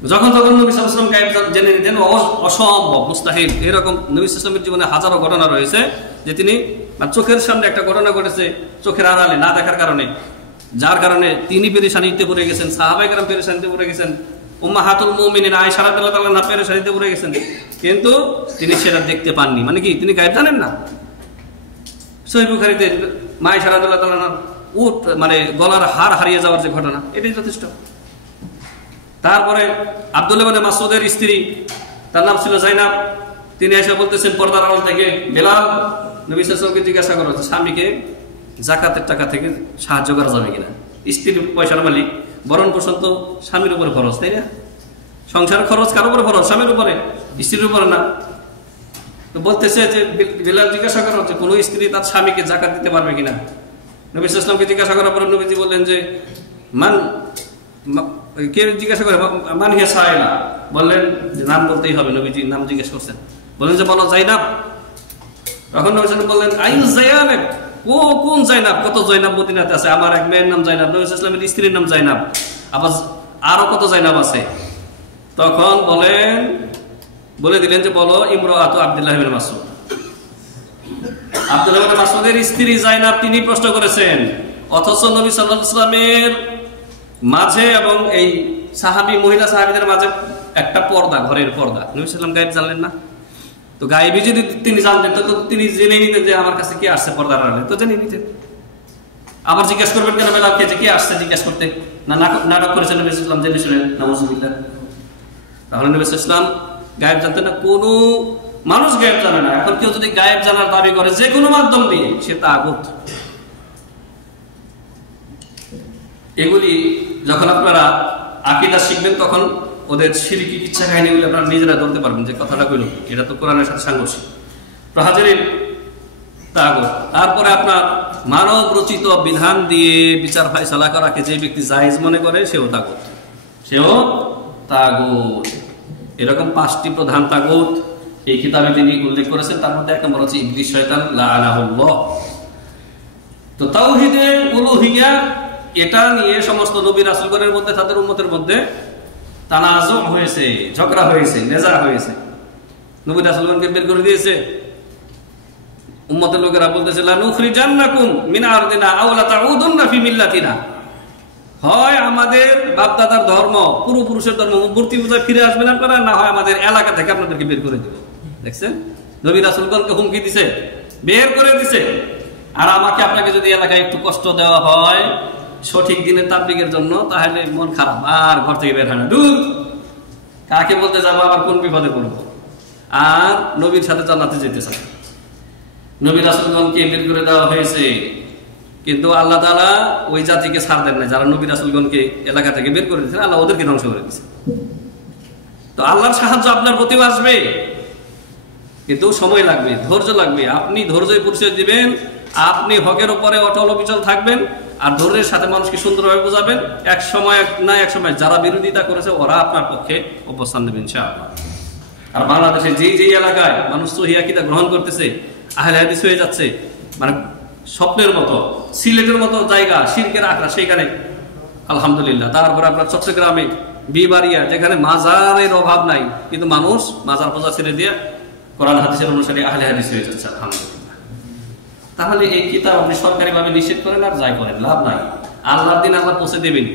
যখন তখন নবী সাল্লাল্লাহু আলাইহি ওয়াসাল্লাম গায়েব জেনে নিতেন, অসম্ভব, মুস্তাহিল। এরকম নবী সাল্লাল্লাহু আলাইহি ওয়াসাল্লামের জীবনে হাজারো ঘটনা রয়েছে যে তিনি চোখের সামনে একটা ঘটনা ঘটেছে, চোখের আড়ালে না দেখার কারণে, যার কারণে তিনি পেরেশানিতে পড়ে গেছেন, সাহাবায়ে কেরাম পেরেশানিতে পড়ে গেছেন, উম্মাহাতুল মুমিনিন আয়েশা রাদিয়াল্লাহু তাআলা পেরেশানিতে পড়ে গেছেন, কিন্তু তিনি সেটা দেখতে পাননি। মানে কি, তিনি গায়েব জানেন না? সহিহ বুখারীতে মা আয়েশা রাদিয়াল্লাহু তাআলা উট মানে গলার হাড় হারিয়ে যাওয়ার যে ঘটনা, এটাই যথেষ্ট। তারপরে আব্দুল্লাহ ইবনে মাসউদের স্ত্রী, তার নাম ছিল জাইনাব, তিনি এসে বলতেছেন পর্দার আড়াল থেকে, বেলাল নবী সাল্লাল্লাহু আলাইহি ওয়াসাল্লামকে জিজ্ঞাসা করা হচ্ছে স্বামীকে যাকাতের টাকা থেকে সাহায্য করা যাবে কিনা। স্ত্রীর পয়সার মালিক, বরণ পোষণ তো স্বামীর উপরে খরচ, তাই না? সংসার খরচ কার উপরে খরচ? স্বামীর উপরে, স্ত্রীর উপরে না। তো বলতেছে যে বেলাল জিজ্ঞাসা করা হচ্ছে কোন স্ত্রী তার স্বামীকে যাকাত দিতে পারবে কিনা। নবী সাল্লাল্লাহু আলাইহি ওয়াসাল্লামকে জিজ্ঞাসা করার পরে নবীজি বললেন যে কে জিজ্ঞাসা করে, মান হিয়া সাইলা, বললেন নাম বলতেই হবে, নবীজি নাম জিজ্ঞেস করছেন, বললেন যে বলো জাইনাব। তখন নবী সাল্লাল্লাহু আলাইহি ওয়াসাল্লাম বললেন আইয়ু জাইনাব, ও কোন জাইনাব? কত জাইনাব মদিনাতে আছে, আমার এক মেয়ের নাম জাইনাব, নবী সাল্লাল্লাহু আলাইহি ওয়াসাল্লামের স্ত্রীর নাম জাইনাব, আবার আরো কত জাইনাব আছে। তখন বলে দিলেন যে বলো ইমরাতু আব্দুল্লাহ ইবনে মাসউদ। আব্দুল্লাহ ইবনে মাসউদের স্ত্রী জাইনাব, তিনি প্রশ্ন করেছেন, অথচ নবী সাল্লাল্লাহু আলাইহি ওয়াসাল্লামের মাঝে এবং এই সাহাবী মহিলা সাহাবীদের মাঝে একটা পর্দা, ঘরের পর্দা। নবী সাল্লাল্লাহু আলাইহি ওয়াসাল্লাম গায়েব জানলেন না? তো গায়েবী যদি তিনি জানতেন তো তিনি জেনে নিতেন যে আমার কাছে কি আসছে পর্দার আড়ালে, তো জেনে নিতেন। আবার জিজ্ঞেস করবেন কেন বেলালকে যে কি আসছে জিজ্ঞেস করতে? না, নাটক করেছেন নবী সাল্লাল্লাহু আলাইহি ওয়াসাল্লাম, জেনে শুনেন, নাউযুবিল্লাহ। তাহলে নবী সাল্লাল্লাহু আলাইহি ওয়াসাল্লাম গায়েব জানতেন না? কোনো মানুষ গায়েব জানে না। এখন কেউ যদি গায়েব জানার দাবি করে যে কোনো মাধ্যম দিয়ে, সে তাগুত। এগুলি যখন আপনারা আকীদা শিখবেন তখন ওদের শিরকি কিচ্ছা কাহিনীগুলি আপনারা নিজেরা ধরতে পারবেন যে কথাটা কইল এটা তো কোরআনের সাথে সাংঘর্ষিক। হাজিরিন, তাগুত। তারপরে আপনার মানব রচিত বিধান দিয়ে বিচার ফায়সালা করাকে যে ব্যক্তি জায়েজ মনে করে সেও তাগুত, সেও তাগুত। এরকম 5টি প্রধান তাগুত এই কিতাবে তিনি উল্লেখ করেছেন। তার মধ্যে এক নম্বর হচ্ছে ইবলিস, শয়তান, লাআনাহুল্লাহ। তো তাওহীদে উলুহিয়া, এটা নিয়ে সমস্ত নবী রাসূলগণের মধ্যে, তাদের উম্মতের মধ্যে তানাজু হয়েছে, ঝগড়া হয়েছে, নেজা হয়েছে। নবী রাসূলগণকে বের করে দিয়েছে। উম্মতের লোকেরা বলতেছে লা নুখরিজান্নাকুম মিন আরদিনা আও লা তাউদুন্না ফি মিল্লাতিনা, হয় আমাদের বাপদাদার ধর্ম, পূর্বপুরুষের ধর্ম, মূর্তি পূজায় ফিরে আসবেন আপনারা, না হয় আমাদের এলাকা থেকে আপনাদেরকে বের করে দেব। দেখছেন, নবী রাসূলগণকে হুমকি দিছে, বের করে দিছে। আর আমাকে আপনাকে যদি এলাকায় একটু কষ্ট দেওয়া হয় সঠিক দিনের তাবলীগের জন্য, তাহলে মন খারাপ, আর ঘর থেকে বের হয় না। দূর, কাকে বলতে যাবো, আবার কোন বিপদে পড়বো। আর নবীর সাথে জান্নাতে যেতে চায়। নবী রাসূলগণকে বের করে দেওয়া হয়েছে, কিন্তু আল্লাহ তাআলা ওই জাতিকে ছাড় দেন না যারা নবী রাসূলগণকে এলাকা থেকে বের করে দিয়েছেন। আল্লাহ ওদেরকে ধ্বংস করে দিয়েছে। তো আল্লাহর সাহায্য আপনার প্রতিও আসবে, কিন্তু সময় লাগবে, ধৈর্য লাগবে। আপনি ধৈর্যের পরিচয় দিবেন, আপনি হকের উপরে অটল অবিচল থাকবেন, আর ধৈর্যের সাথে মানুষকে সুন্দরভাবে বোঝাবেন। এক সময় না এক সময় যারা বিরোধিতা করেছে ওরা আপনার পক্ষে অবস্থান নেবেন ইনশাআল্লাহ। আর বাংলাদেশে যেই এলাকায় মানুষ সহিহ আকীদা গ্রহণ করতেছে, আহলে হাদিস হয়ে যাচ্ছে, মানে স্বপ্নের মতো, সিলেটের মতো জায়গা, শিরকের আখড়া, সেইখানে আলহামদুলিল্লাহ। তারপরে আপনার চট্টগ্রামে বিবাড়িয়া, যেখানে মাজারের অভাব নাই, কিন্তু মানুষ মাজার পূজা ছেড়ে দিয়ে কোরআন হাদিসের অনুসারে আহলে হাদিস হয়ে যাচ্ছে আলহামদুলিল্লাহ। তাহলে এই কিতাব আপনি সরকারিভাবে নিষেধ করেন আর যাই করেন, লাভ নাই। আল্লাহর দিন আল্লাহ পৌঁছে দেবেন।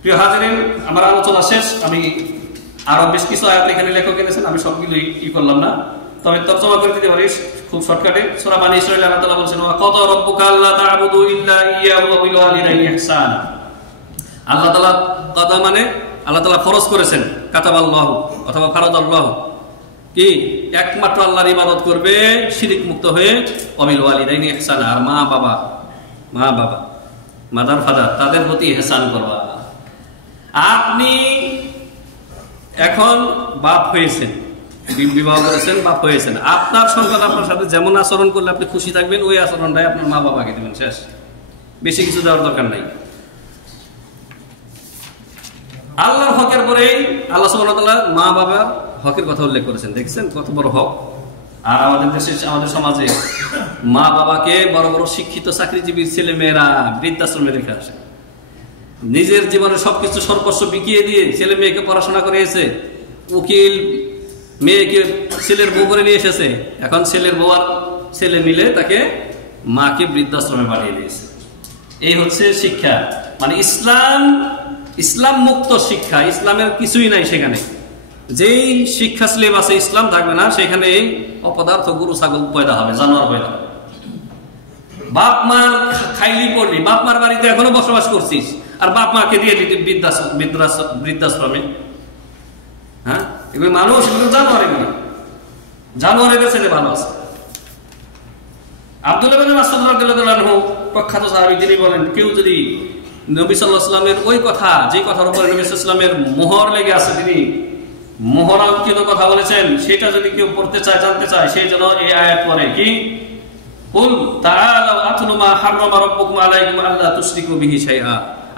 প্রিয় হাজিরিন, আমার আলোচনা শেষ। আমি আরো বেশ কিছু আয়াত এখানে লেখক এনেছেন, আমি সবগুলোই কি করলাম না, তবে তর্জমা করে দিতে পারি খুব শর্টকাটে। সূরা বানী ইসরাঈল আল্লাহ তাআলা বলেছেন ওয়া কাদা রাব্বুকা আল্লা তা'বুদু ইল্লা ইয়্যাহু ওয়া বিল ওয়ালিদাইনি ইহসানা। আল্লাহ তাআলা কাদা মানে আল্লাহ তাআলা ফরজ করেছেন, কাতাবাল্লাহু অথবা ফারাদাল্লাহু, কি একমাত্র আল্লাহর ইবাদত করবে শিরক মুক্ত হয়ে, ওয়া বিল ওয়ালিদাইনি ইহসানা, আর মা বাবা মাদার ফাদার তাদের প্রতি ইহসান করবা। আপনি এখন বাপ হয়েছেন, বিবাহ করেছেন, বাপ হয়েছেন, আপনার সন্তান আপনার সাথে যেমন আচরণ করলে আপনি খুশি থাকবেন, ওই আচরণটাই আপনার মা বাবাকে দেবেন, শেষ। বেশি কিছু দেওয়ার দরকার নাই। আল্লাহর হকের পরেই আল্লাহ সুবহানাহু ওয়া তাআলা মা বাবার হকের কথা উল্লেখ করেছেন। দেখছেন কত বড় হক। আর আমাদের দেশে, আমাদের সমাজে মা বাবাকে বড় বড় শিক্ষিত চাকরিজীবী ছেলে মেয়েরা বৃদ্ধাশ্রমে রেখে আসে। নিজের জীবনে সবকিছু সর্বস্ব বিকিয়ে দিয়ে ছেলে মেয়েকে পড়াশোনা করিয়েছে, উকিল মেয়েকে ছেলের বউ করে নিয়ে এসেছে, এখন ছেলের বউ আর ছেলে মিলে তাকে মাকে বৃদ্ধাশ্রমে পাঠিয়ে দিয়েছে। এই হচ্ছে শিক্ষা, মানে ইসলাম মুক্ত শিক্ষা, ইসলামের কিছুই নাই সেখানে। যেই শিক্ষা সিলেবাসে ইসলাম থাকবে না সেখানে এই অপদার্থ গরু ছাগল পয়দা হবে, জানোয়ার পয়দা হবে। বাপ মার খাইলি পড়লি, বাপ মার বাড়িতে এখনো বসবাস করছিস, আর বাপ মাকে দিয়ে দিতে বৃদ্ধাশ্রমে। হ্যাঁ, এগুলো মানুষ, এগুলো জানোয়ার, এগুলো জানোয়ারের ছেলে ভালো আছে। আব্দুল্লাহ ইবনে মাসউদ রাদিয়াল্লাহু আনহু প্রখ্যাত সাহাবী, তিনি বলেন, কেউ যদি নবী সাল্লাল্লাহু আলাইহি ওয়াসাল্লামের ওই কথা, যে কথার উপরে নবী সাল্লাল্লাহু আলাইহি ওয়াসাল্লামের মোহর লেগে আছে, তিনি মোহরাঙ্কিত কথা বলেছেন, সেটা যদি কেউ পড়তে চায়, জানতে চায়, সেই জন্য এই আয়াত পড়ে কি, কুল তাআলাউ আতলু মা হারামা রাব্বুকুম আলাইকুম আল্লা তুশরিকু বিহি শাইআ।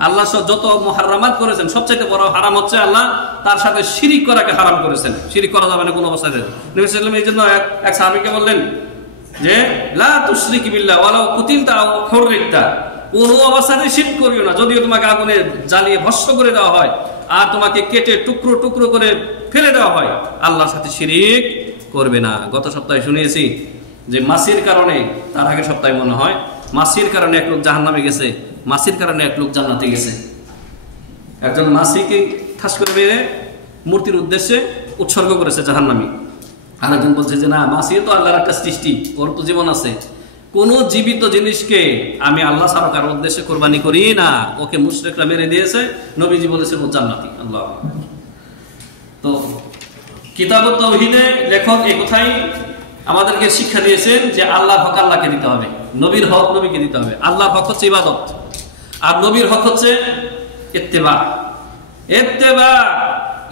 আল্লাহ যত মুহাররামাত করেছেন, সবচেয়ে বড় হারাম হচ্ছে আল্লাহ তার সাথে শিরিক করাকে হারাম করেছেন। শিরিক করা যাবে না কোনো অবস্থায়। নবী সাল্লাল্লাহু আলাইহি ওয়াসাল্লাম এই জন্য এক সাহাবীকে বললেন যে লা তুশরিক বিল্লাহ ওয়ালাউ কুতিলতা আও হুররিকতা, কোন অবস্থাতে শিরক করিও না, যদিও তোমাকে আগুনে জ্বালিয়ে ভস্ম করে দেওয়া হয় আর তোমাকে কেটে টুকরো টুকরো করে ফেলে দেওয়া হয়, আল্লাহর সাথে শিরিক করবে না। গত সপ্তাহে শুনিয়েছি যে মাছির কারণে, তার আগের সপ্তাহে মনে হয়, মাছির কারণে এক লোক জাহান্নামে গেছে, মাছির কারণে এক লোক জান্নাতে গেছে। একজন মাছিকে ঠাস করে মেরে মূর্তির উদ্দেশ্যে উৎসর্গ করেছে জাহান্নামী, আর একজন বলছে যে না, মাছি তো আল্লাহর একটা সৃষ্টি, ওর তো জীবন আছে, কোন জীবিত জিনিসকে আমি আল্লাহ ছাড়া কারোর উদ্দেশ্যে কোরবানি করি না, ওকে মুশরিকরা মেরে দিয়েছে, নবীজি বলেছেন ও জান্নাতি। আল্লাহ। তো কিতাবুত তাওহীদে লেখক এই কথাই আমাদেরকে শিক্ষা দিয়েছেন যে আল্লাহর হক আল্লাহকে দিতে হবে, নবীর হক নবীকে দিতে হবে। আল্লাহর হক হচ্ছে ইবাদত, আর নবীর হক হচ্ছে ইত্তেবা।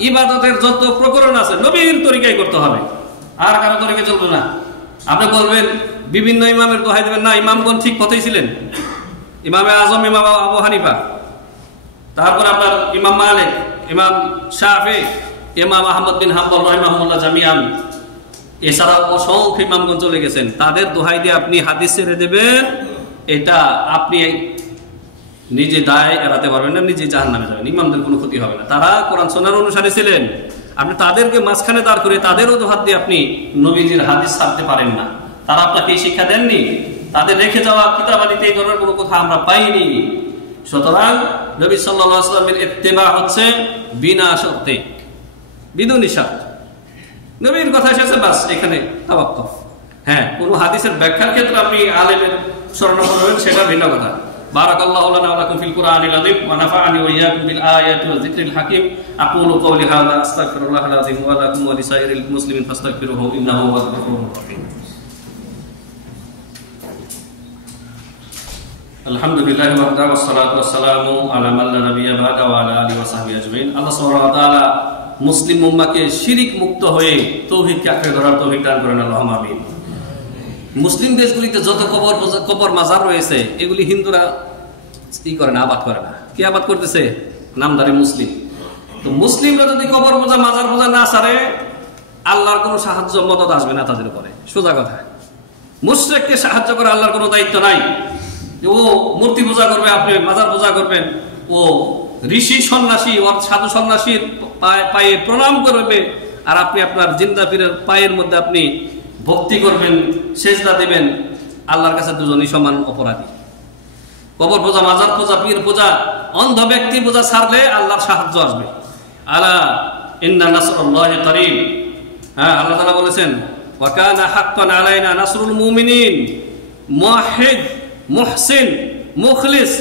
ইবাদতের যত প্রকরণ আছে নবীর তরিকায় করতে হবে, আর কারো তরিকায় চলবে না। আপনি বলবেন, বিভিন্ন ইমামের দোহাই দেবেন না, ইমামগণ ঠিক পথেই ছিলেন, ইমামে আজম ইমাম আবু হানিফা, তারপর আপনার ইমাম মালিক, ইমাম শাফি, ইমাম আহমদ বিন হাম্বল রাহিমাহুল্লাহ জামিআন, এছাড়াও অসংখ্য ইমামগণ চলে গেছেন। তাদের দোহাই দিয়ে আপনি হাদিস ছেড়ে দেবেন, এটা আপনি নিজে দায় এড়াতে পারবেন না, নিজে জাহান্নামে যাবেন, ইমামদের কোনো ক্ষতি হবে না। তারা কোরআন সুন্নাহর অনুসারী ছিলেন, আপনি তাদেরকে মাঝখানে দাঁড় করে তাদের অজুহাত দিয়ে আপনি নবীজির হাদিস ছাড়তে পারেন না। তারা আপনাকে এই শিক্ষা দেননি, তাদের রেখে যাওয়া কিতাবাদিতে এই ধরনের কোনো কথা আমরা পাইনি। সুতরাং নবী সাল্লাল্লাহু আলাইহি ওয়াসাল্লামের ইত্তেবা হচ্ছে বিনা শর্তে, বিদুনি শর্ত। নবীর কথা এসেছে, বাস এখানে তাওয়াক্কুফ। হ্যাঁ, কোন হাদিসের ব্যাখ্যার ক্ষেত্রে আপনি আলেমের শরণ করবেন, সেটা ভিন্ন কথা। বারাকাল্লাহু লানা ওয়া লাকুম ফিল কুরআনিল আযীম ওয়া নাফা'আনি ওয়া ইয়্যাকুম বিল আয়াতি ওয়াজ যিকরিল হাকীম। আকুলু কওলি হাযা আস্তাগফিরুল্লাহাল আযীম ওয়া লাকুম ওয়া লিসাইরিল মুসলিমিন ফাস্তাগফিরুহু ইন্নাহু হুয়াল গফুরুর রাহিম। আলহামদুলিল্লাহি ওয়াহদাহু ওয়াসসালাতু ওয়াসসালামু আলা মান লা নাবিয়্যা বা'দা ওয়া আলা আলিহি ওয়া সাহবিহি আজমাইন। আল্লাহ সুবহানাহু ওয়া তাআলা মুসলিম উম্মাহকে শিরিক মুক্ত হয়ে তাওহীদকে আঁকড়ে ধরার তৌফিক দান করেন, আল্লাহুম্মা আমিন। মুসলিম দেশগুলিতে যত কবর মাজার রয়েছে, এগুলি হিন্দুরা কি করে না, আবাদ করে না। কি আবাদ করতেছে? নামধারী মুসলিম। তো মুসলিমরা যদি কবর পূজা, মাজার পূজা না ছাড়ে, আল্লাহর কোনো সাহায্য মদদ আসবে না তাদের উপরে, সোজা কথা। মুশরিককে সাহায্য করে আল্লাহর কোনো দায়িত্ব নাই। ও মূর্তি পূজা করবে, আপনি মাজার পূজা করবেন, ও ঋষি সন্ন্যাসী, সাধু সন্ন্যাসীর পায়ে প্রণাম করবে, আর আপনি আপনার জিন্দা পীরের পায়ের মধ্যে আপনি ভক্তি করবেন, সেজদা দিবেন। আল্লাহর কাছে দুজনই সমান অপরাধী। কবর পূজা, মাজার পূজা, পীর পূজা, অন্ধ ব্যক্তি পূজা ছাড়লে আল্লাহর সাহায্য আসবে। আলা ইন্না নাসরুল্লাহি করিব। হ্যাঁ, আল্লাহ তাআলা বলেছেন, ওয়া কানা হাক্কান আলাইনা নাসরুল মুমিনিন। মুওয়াহহিদ, মুহসিন, মুখলিস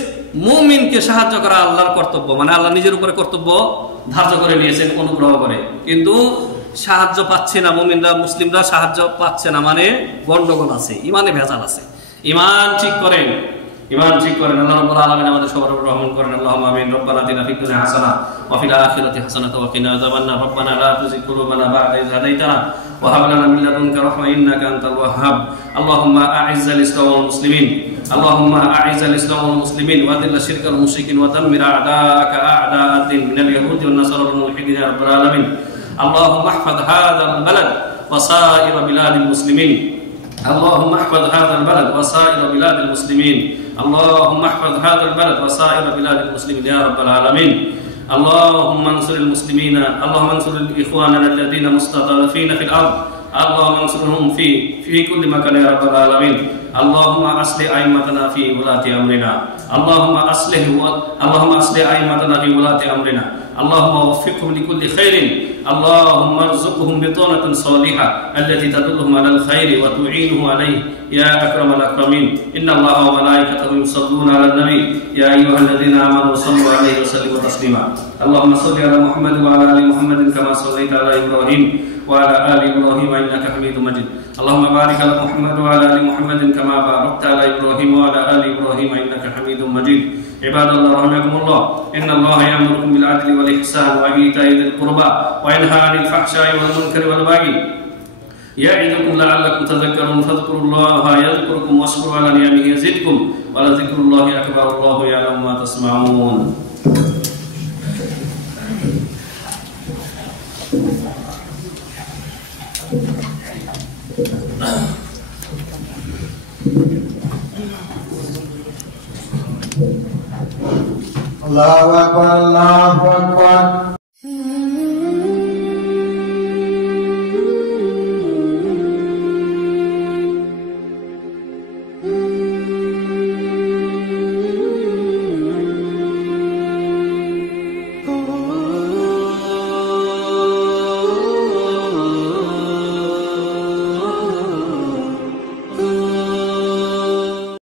মুমিনকে সাহায্য করা আল্লাহর কর্তব্য, মানে আল্লাহ নিজের উপরে কর্তব্য ধার্য করে নিয়েছেন, অনুগ্রহ করে। কিন্তু সাহায্য পাচ্ছে না মুমিনরা, মুসলিমরা সাহায্য পাচ্ছে না, মানে গন্ডগোল আছে, ইমানে ভেজাল আছে। ইমান ঠিক করেন, ইমান ঠিক করেন। আল্লাহ রাব্বুল আলামিন আমাদের সবার উপর রহম করেন, আল্লাহুম্মা আমিন। রব্বানা আতিনা ফিদ দুনিয়া হাসানাহ ওয়া ফিল আখিরাতি হাসানাতাও ওয়া কিনা আযাবান্নার। রব্বানা লা তুযিগ কুলুবানা বা'দা ইয হাদাইতানা ওয়া হাব লানা মিন লাদুনকা রাহমা ইন্নাকা আনতাল ওয়াহ্হাব। আল্লাহুম্মা আ'ইজ্জাল ইসলাম ওয়াল মুসলিমিন, আল্লাহুম্মা আ'ইজ্জাল ইসলাম ওয়াল মুসলিমিন ওয়া আযিল্লা শিরকাল মুশরিকিন ওয়া দাম্মির আ'দাআকা আ'দা'ad-din মিনাল ইয়াহুদি ওয়ান নাসারা ওয়াল মুলহিদিন ইয়া রাব্বাল আলামিন। আল্লাহুম্মা ইহফাজ হাযাল বালাদ ওয়া সাইরা বিলাদিল মুসলিমিন اللهم احفظ هذا البلد وسائر بلاد المسلمين. اللهم احفظ هذا البلد وسائر بلاد المسلمين يا رب العالمين. اللهم انصر المسلمين، اللهم انصر إخواننا الذين مستضعفين في الأرض، اللهم انصرهم في كل مكان يا رب العالمين. اللهم أصلح أئمتنا في ولاة أمرنا، اللهم أصلح أئمتنا في ولاة أمرنا، اللهم وفقهم لكل خير، اللهم ارزقهم بطانة صالحة التي تدلهم على الخير وتعينهم عليه يا أكرم الأكرمين. إن الله وملائكته يصلون على النبي يا أيها الذين آمنوا صلوا عليه وسلموا تسليما. اللهم صل على محمد وعلى آل محمد كما صليت على إبراهيم وعلى آل إبراهيم إنك حميد مجيد. اللهم بارك على محمد وعلى آل محمد كما باركت على إبراهيم وعلى آل إبراهيم إنك حميد مجيد. عباد الله رحمكم الله، إن الله يأمركم بالعدل والإحسان وإيتاء ذي القربى وينهى عن الفحشاء والمنكر والبغي يعظكم لعلكم تذكرون. فاذكروا الله يذكركم واشكروا على نعمه يزدكم ولذكر الله أكبر والله يعلم ما تصنعون. Allahu Akbar, Allahu Akbar.